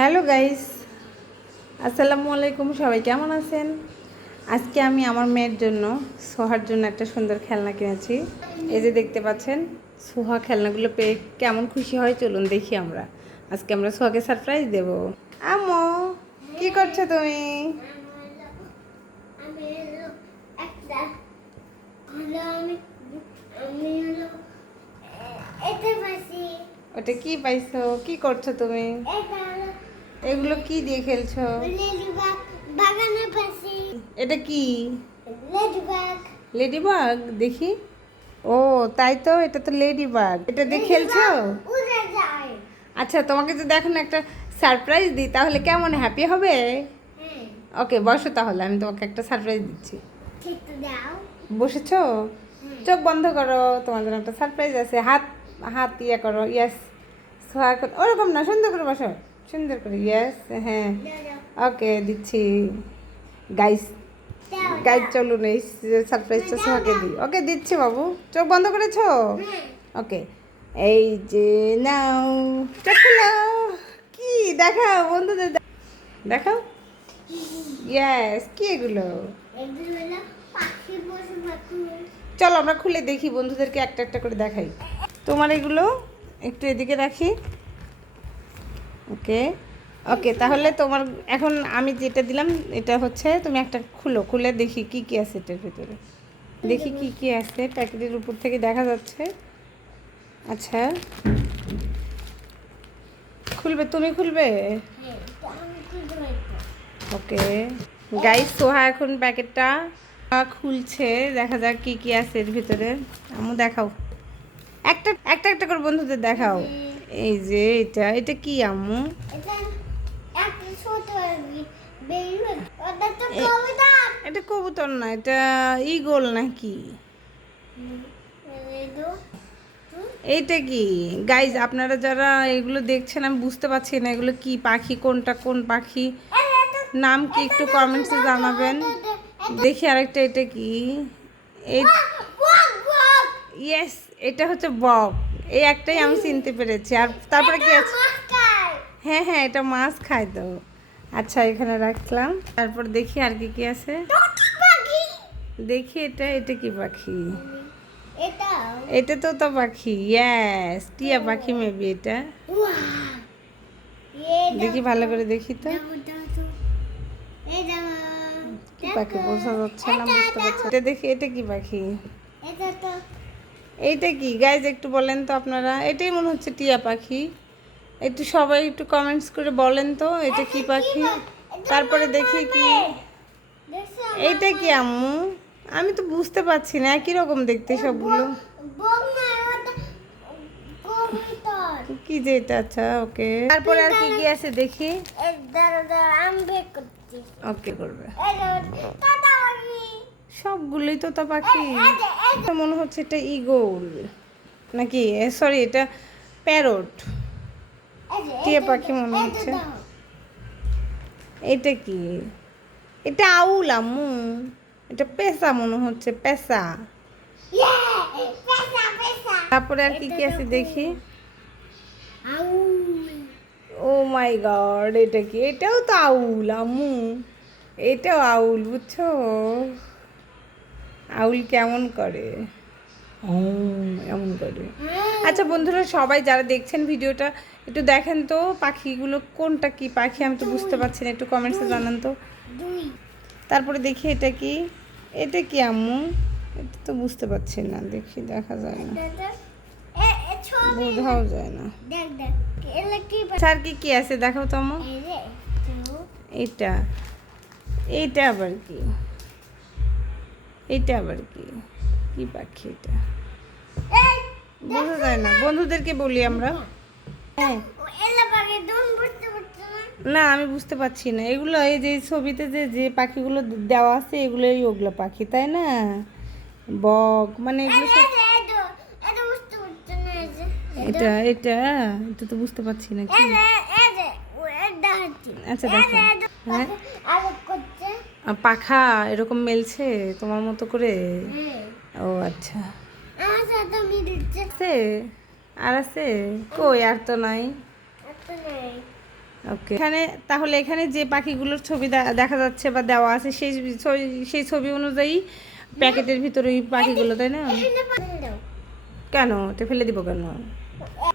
Hello guys, আসসালামু আলাইকুম। সবাই কেমন আছেন? আজকে আমি আমার মেয়ের জন্য, সোহার জন্য একটা সুন্দর খেলনা কিনেছি। এই যে দেখতে পাচ্ছেন, সোহা খেলনাগুলো পেয়ে কেমন খুশি হয় চলুন দেখি। আজকে আমরা সোহাকে সারপ্রাইজ দেব। আম্মু, কি করছো তুমি? ওটা কি পাইছো? কি করছো তুমি? এগুলো কি দিয়ে খেলছো? এটা কি? লেডিবাগ দেখি। ও তাই তো, এটা তো লেডিবাগ। এটা দিয়ে খেলছো? আচ্ছা, তোমাকে যদি এখন একটা সারপ্রাইজ দিই তাহলে কেমন হ্যাপি হবে? ওকে, বসো তাহলে, আমি তোমাকে একটা সারপ্রাইজ দিচ্ছি। বসেছো? চোখ বন্ধ করো, তোমার জন্য একটা সারপ্রাইজ আছে। হাত হাত ইয়ে করো, ইয়েস। সোহা ওরকম না, সুন্দর করে বসো, সুন্দর করে, ইয়েস, হ্যাঁ। ওকে, দিচ্ছি। গাইস গাইড চলুন, এই সারপ্রাইজটা সোহাকে দিই। ওকে, দিচ্ছি বাবু। চোখ বন্ধ করেছো? ওকে, এই যে নাও, চোখ খুলো। কি দেখাও বন্ধুদের, দেখাও। ইয়েস, কি এগুলো? চলো আমরা খুলে দেখি, বন্ধুদেরকে একটা একটা করে দেখাই। তোমার এগুলো একটু এদিকে রাখি। ওকে ওকে, তাহলে তোমার এখন আমি যেটা দিলাম এটা হচ্ছে, তুমি একটা খুলে দেখি কি কি আছে এটার ভিতরে। দেখি কি কি আছে, প্যাকেটের উপর থেকে দেখা যাচ্ছে। আচ্ছা, খুলবে? তুমি খুলবে? ওকে গাইস, সোহা এখন প্যাকেটটা খুলছে, দেখা যাক কি কি আছে এর ভিতরে। আম্মু দেখাও, একটা একটা একটা করে বন্ধুদের দেখাও। এই যে এটা কি আম্মু? এটা কবুতর না, এটা ঈগল নাকি? এইটা কি গাইজ? আপনারা যারা এগুলো দেখছেন, আমি বুঝতে পারছি না এগুলো কি পাখি, কোনটা কোন পাখি, নাম কি একটু কমেন্টসে জানাবেন। দেখি আরেকটা, এটা কি? এই ইয়েস, এটা হচ্ছে বক। এই একটাই আমি চিনতে পেরেছি। আর তারপরে কি আছে? হ্যাঁ হ্যাঁ, এটা মাছ খায় তো। আচ্ছা, এখানে রাখলাম। তারপর দেখি আর কি কি আছে। দেখি এটা কি পাখি? এটা তো পাখি, ইয়েস, টিয়া পাখি মেবি এটা। দেখি ভালো করে, দেখি তো কি পাখি, বোঝা যাচ্ছে না, বুঝতে পারছি। এটা দেখি, এটা কি পাখি? এইটা কি গাইজ একটু বলেন তো আপনারা। এটাই মনে হচ্ছে টিয়া পাখি। একটু সবাই একটু কমেন্টস করে বলেন তো এটা কি পাখি। তারপরে দেখি কি, এইটা কি আম্মু? আমি তো বুঝতে পারছি না, একই রকম দেখতে সবগুলো। কি যে এটা? আচ্ছা, ওকে। তারপরে আর কি কি আছে দেখি। ওকে, করবে। সবগুলোই তো পাখি। মনে হচ্ছে এটা ঈগল নাকি, সরি এটা প্যারট। টিয়া পাখি মনে হচ্ছে। এটা কি? এটা আউল আম্মু। এটা পেঁচা মনে হচ্ছে, পেঁচা। তারপরে আর কি কি আছে দেখি। ও মাই গড, এটা কি? এটাও তো আউল আম্মু, এটাও আউল, বুঝছো? আউল কেমন করে? এমন করে। আচ্ছা বন্ধুরা, সবাই যারা দেখছেন ভিডিওটা একটু দেখেন তো পাখিগুলো কোনটা কি পাখি, আমি তো বুঝতে পারছি না, একটু কমেন্টসে জানান তো। তারপরে দেখি এটা কি? এটা কি আম্মু? এটা তো বুঝতে পারছি না, দেখি, দেখা যায় না, বোঝাও যায় না। স্যার কি কি আছে দেখাও তো আম্মু। এইটা এইটা আবার কি? এইটা আবার কি? কি পাখি এটা? বোঝা যায় না, বন্ধুদেরকে বলি আমরা। হ্যাঁ, না আমি বুঝতে পারছি না এগুলো। এই যে ছবিতে যে যে পাখিগুলো দেওয়া আছে এগুলোই ওগুলো পাখি, তাই না? বক মানে এগুলো সব। এটা এটা এটা তো বুঝতে পারছি না কি। আচ্ছা দেখো, হ্যাঁ, পাখা এরকম মেলছে তোমার মতো করে। ও আচ্ছা, আছে আর আছে কই? আর তো নাই। ওকে, এখানে তাহলে এখানে যে পাখিগুলোর ছবি দেখা যাচ্ছে বা দেওয়া আছে সেই ছবি অনুযায়ী প্যাকেটের ভিতরে ওই পাখিগুলো, তাই না? কেন তো ফেলে দিব কেন?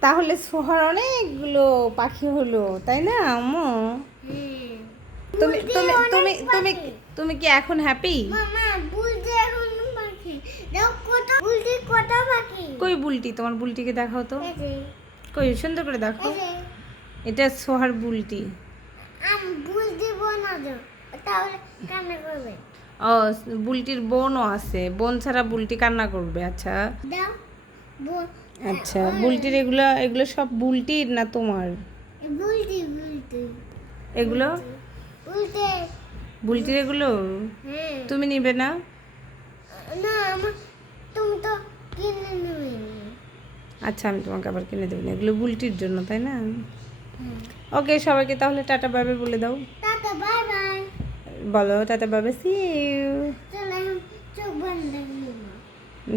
তাহলে সোহার অনেকগুলো পাখি হলো, তাই না আম্মু? তুমি তুমি তুমি তুমি তুমি কি এখন হ্যাপি? কই বুলটি? তোমার বুলটিকে দেখাও তো, কই সুন্দর করে দেখো। এটা সোহার বুলটি। ও, বুলটির বোনও আছে, বোন ছাড়া বুলটি কান্না করবে। আচ্ছা আচ্ছা, বুলটির এগুলো এগুলো সব বুলটির না তোমার? এগুলো বুলটির এগুলো তুমি নিবে না? আচ্ছা, আমি তোমাকে আবার কিনে দেবো না, এগুলো বুলটির জন্য, তাই না? ওকে, সবাইকে তাহলে টাটা বাই বাই বলে দাও। বলো tata bye bye, see you.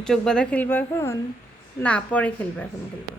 চোখ বাঁধা খেলবো এখন? না, পরে খেলবো, এখন খেলবো।